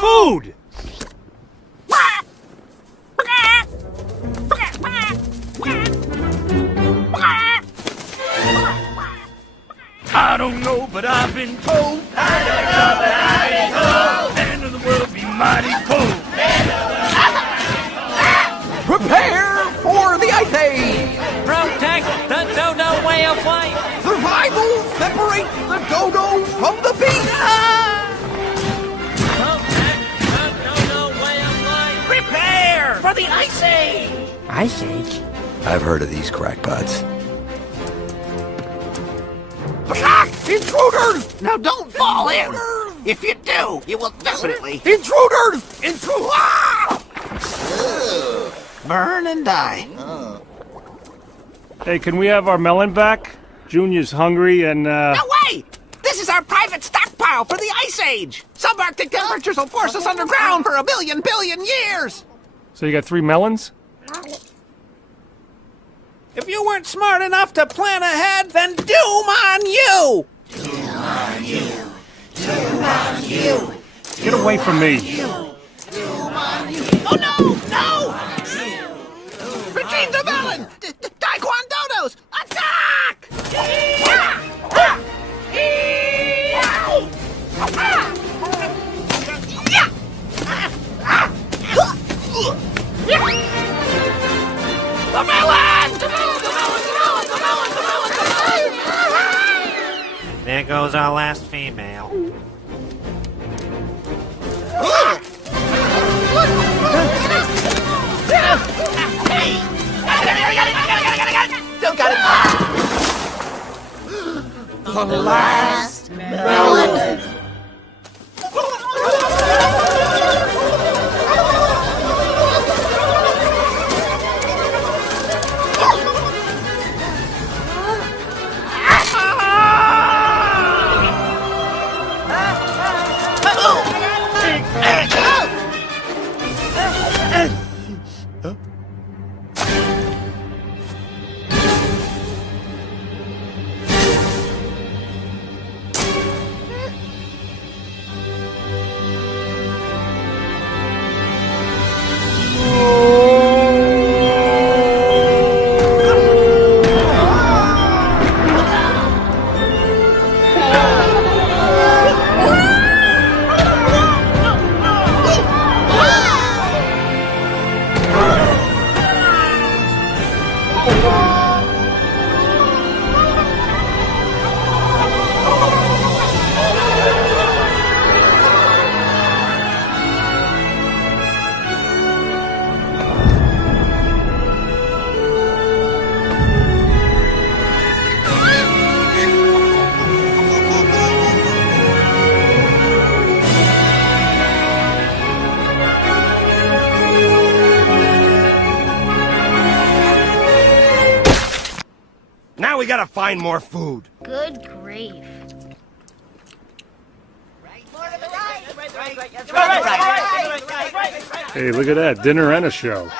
Food! I don't know, but I've been told. The end of the world be mighty cold. Prepare for the Ice Age! Protect the Dodo way of life! Survival separates the Dodos from the beast! Protect the Dodo way of life! Prepare for the Ice Age! Ice Age? I've heard of these crackpots. Intruders! Now don't fall in! If you do, you will definitely Intruders! burn and die. Hey, can we have our melon back? Junior's hungry and, No way! This is our private stockpile for the Ice Age! Subarctic temperatures will force us underground for a billion years! So you got 3 melons? If you weren't smart enough to plan ahead, then doom on you! Doom on you. Doom on you. Get away from me. Doom on you. Oh no! No! Retrieve the melon! Taekwondo Dodos! Attack! The melon! There goes our last female. Still got it! The last melon. Now we gotta find more food. Good grief. Hey, look at that. Dinner and a show.